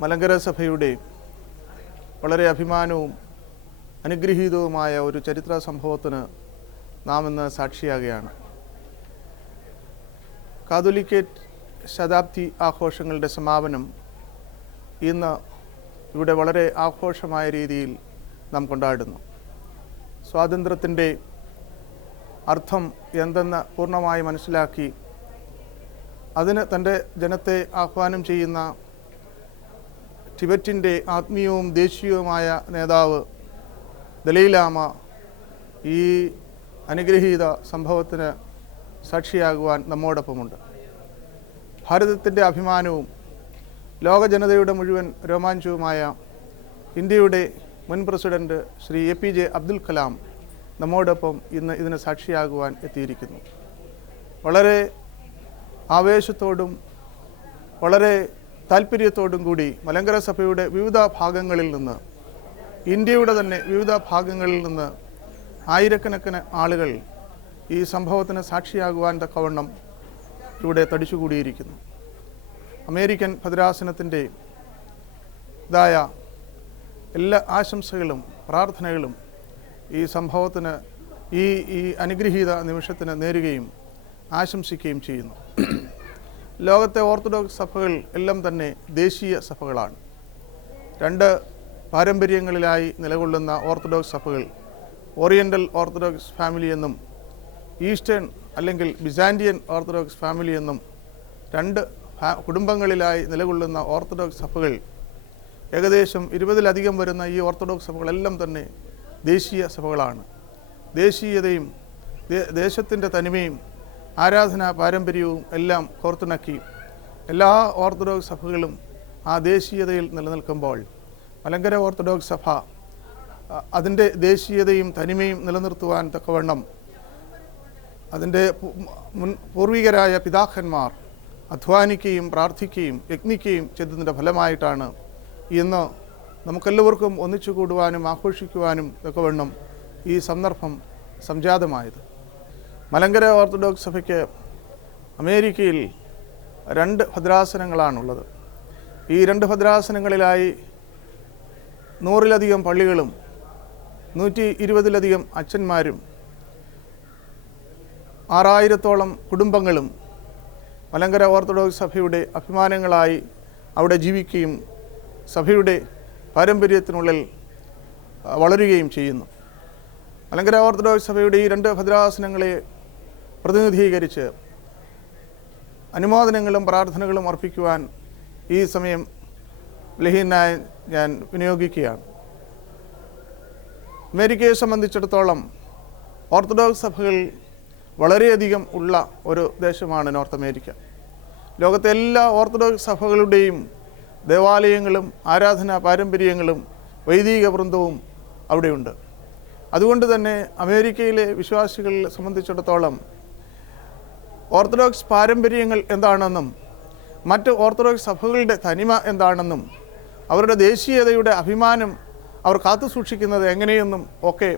മലങ്കര സഭയുടെ വളരെ അഭിമാനവും അനുഗ്രഹീതവുമായ ഒരു ചരിത്ര സംഭവത്തിന് നാം ഇന്ന് സാക്ഷിയാകുകയാണ്. കാതോലിക്കേറ്റ് ശതാബ്ദി ആഘോഷങ്ങളുടെ സമാപനം ഇന്ന് ഇവിടെ വളരെ ആഘോഷമായ രീതിയിൽ നാം കൊണ്ടാടുന്നു. സ്വാതന്ത്ര്യത്തിൻ്റെ അർത്ഥം എന്തെന്ന് പൂർണ്ണമായി മനസ്സിലാക്കി അതിന് തൻ്റെ ജനത്തെ ആഹ്വാനം ചെയ്യുന്ന ടിബറ്റിൻ്റെ ആത്മീയവും ദേശീയവുമായ നേതാവ് ദലൈലാമ ഈ അനുഗ്രഹീത സംഭവത്തിന് സാക്ഷിയാകുവാൻ നമ്മോടൊപ്പമുണ്ട്. ഭാരതത്തിൻ്റെ അഭിമാനവും ലോക ജനതയുടെ മുഴുവൻ രോമാഞ്ചവുമായ ഇന്ത്യയുടെ മുൻ പ്രസിഡന്റ് ശ്രീ APJ അബ്ദുൽ കലാം നമ്മോടൊപ്പം ഇന്ന് ഇതിന് സാക്ഷിയാകുവാൻ എത്തിയിരിക്കുന്നു. വളരെ ആവേശത്തോടും വളരെ താല്പര്യത്തോടും കൂടി മലങ്കര സഭയുടെ വിവിധ ഭാഗങ്ങളിൽ നിന്ന്, ഇന്ത്യയുടെ തന്നെ വിവിധ ഭാഗങ്ങളിൽ നിന്ന് ആയിരക്കണക്കിന് ആളുകൾ ഈ സംഭവത്തിന് സാക്ഷിയാകുവാൻ തക്കവണ്ണം ഇവിടെ തടിച്ചുകൂടിയിരിക്കുന്നു. അമേരിക്കൻ ഭദ്രാസനത്തിൻ്റെ ഇതായ എല്ലാ ആശംസകളും പ്രാർത്ഥനകളും ഈ സംഭവത്തിന് ഈ അനുഗ്രഹീത നിമിഷത്തിന് നേരുകയും ആശംസിക്കുകയും ചെയ്യുന്നു. ലോകത്തെ ഓർത്തഡോക്സ് സഭകൾ എല്ലാം തന്നെ ദേശീയ സഭകളാണ്. രണ്ട് പാരമ്പര്യങ്ങളിലായി നിലകൊള്ളുന്ന ഓർത്തഡോക്സ് സഭകൾ ഓറിയൻ്റൽ ഓർത്തഡോക്സ് ഫാമിലി എന്നും ഈസ്റ്റേൺ അല്ലെങ്കിൽ ബിസാൻഡിയൻ ഓർത്തഡോക്സ് ഫാമിലി എന്നും രണ്ട് കുടുംബങ്ങളിലായി നിലകൊള്ളുന്ന ഓർത്തഡോക്സ് സഭകൾ ഏകദേശം 20-ലധികം വരുന്ന ഈ ഓർത്തഡോക്സ് സഭകളെല്ലാം തന്നെ ദേശീയ സഭകളാണ്. ദേശീയതയും ദേശത്തിൻ്റെ തനിമയും ആരാധനാ പാരമ്പര്യവും എല്ലാം കോർത്തിണക്കി എല്ലാ ഓർത്തഡോക്സ് സഭകളും ആ ദേശീയതയിൽ നിലനിൽക്കുമ്പോൾ മലങ്കര ഓർത്തഡോക്സ് സഭ അതിൻ്റെ ദേശീയതയും തനിമയും നിലനിർത്തുവാൻ തക്കവണ്ണം അതിൻ്റെ പൂർവികരായ പിതാക്കന്മാർ അധ്വാനിക്കുകയും പ്രാർത്ഥിക്കുകയും യജ്ഞിക്കുകയും ചെയ്തതിൻ്റെ ഫലമായിട്ടാണ് ഇന്ന് നമുക്കെല്ലാവർക്കും ഒന്നിച്ചു കൂടുവാനും ആഘോഷിക്കുവാനും തക്കവണ്ണം ഈ സന്ദർഭം സംജാതമായത്. മലങ്കര ഓർത്തഡോക്സ് സഭയ്ക്ക് അമേരിക്കയിൽ 2 ഭദ്രാസനങ്ങളാണുള്ളത്. ഈ 2 ഭദ്രാസനങ്ങളിലായി 100-ലധികം പള്ളികളും 120-ലധികം അച്ഛന്മാരും 6000-ഓളം കുടുംബങ്ങളും മലങ്കര ഓർത്തഡോക്സ് സഭയുടെ അഭിമാനങ്ങളായി അവിടെ ജീവിക്കുകയും സഭയുടെ പാരമ്പര്യത്തിനുള്ളിൽ വളരുകയും ചെയ്യുന്നു. മലങ്കര ഓർത്തഡോക്സ് സഭയുടെ ഈ 2 ഭദ്രാസനങ്ങളെ പ്രതിനിധീകരിച്ച് അനുമോദനങ്ങളും പ്രാർത്ഥനകളും അർപ്പിക്കുവാൻ ഈ സമയം ബലഹീനനായി ഞാൻ വിനിയോഗിക്കുകയാണ്. അമേരിക്കയെ സംബന്ധിച്ചിടത്തോളം ഓർത്തഡോക്സ് സഭകൾ വളരെയധികം ഉള്ള ഒരു ദേശമാണ് നോർത്ത് അമേരിക്ക. ലോകത്തെ എല്ലാ ഓർത്തഡോക്സ് സഭകളുടെയും ദേവാലയങ്ങളും ആരാധനാ പാരമ്പര്യങ്ങളും വൈദിക വൃന്ദവും അവിടെയുണ്ട്. അതുകൊണ്ട് തന്നെ അമേരിക്കയിലെ വിശ്വാസികളെ സംബന്ധിച്ചിടത്തോളം ഓർത്തഡോക്സ് പാരമ്പര്യങ്ങൾ എന്താണെന്നും മറ്റ് ഓർത്തഡോക്സ് സഭകളുടെ തനിമ എന്താണെന്നും അവരുടെ ദേശീയതയുടെ അഭിമാനം അവർ കാത്തു സൂക്ഷിക്കുന്നത് എങ്ങനെയെന്നും ഒക്കെ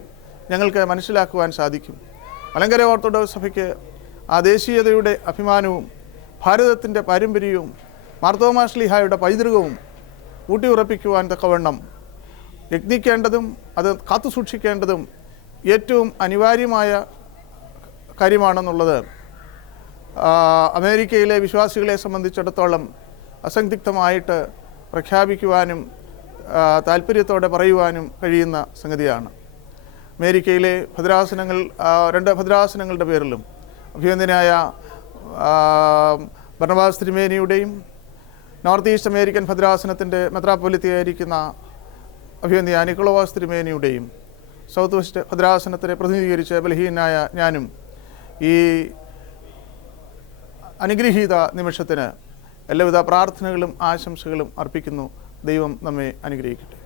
ഞങ്ങൾക്ക് മനസ്സിലാക്കുവാൻ സാധിക്കും. മലങ്കര ഓർത്തഡോക്സ് സഭയ്ക്ക് ആ ദേശീയതയുടെ അഭിമാനവും ഭാരതത്തിൻ്റെ പാരമ്പര്യവും മാർത്തോമാ ശ്ലീഹായുടെ പൈതൃകവും ഊട്ടിയുറപ്പിക്കുവാൻ തക്കവണ്ണം യജ്ഞിക്കേണ്ടതും അത് കാത്തു സൂക്ഷിക്കേണ്ടതും ഏറ്റവും അനിവാര്യമായ കാര്യമാണെന്നുള്ളത് അമേരിക്കയിലെ വിശ്വാസികളെ സംബന്ധിച്ചിടത്തോളം അസന്ധിഗ്ധമായിട്ട് പ്രഖ്യാപിക്കുവാനും താല്പര്യത്തോടെ പറയുവാനും കഴിയുന്ന സംഗതിയാണ്. അമേരിക്കയിലെ ഭദ്രാസനങ്ങൾ 2 ഭദ്രാസനങ്ങളുടെ പേരിലും അഭിവന്ദ്യനായ ബർണബാസ് തിരുമേനിയുടെയും നോർത്ത് ഈസ്റ്റ് അമേരിക്കൻ ഭദ്രാസനത്തിൻ്റെ മെത്രാപ്പൊലിത്തയായിരിക്കുന്ന അഭിവന്ദ്യ നിക്കോളവാസ് തിരുമേനിയുടെയും സൗത്ത് വെസ്റ്റ് ഭദ്രാസനത്തിനെ പ്രതിനിധീകരിച്ച് ബലഹീനായ ഞാനും ഈ അനുഗ്രഹീത നിമിഷത്തിന് എല്ലാവിധ പ്രാർത്ഥനകളും ആശംസകളും അർപ്പിക്കുന്നു. ദൈവം നമ്മെ അനുഗ്രഹിക്കട്ടെ.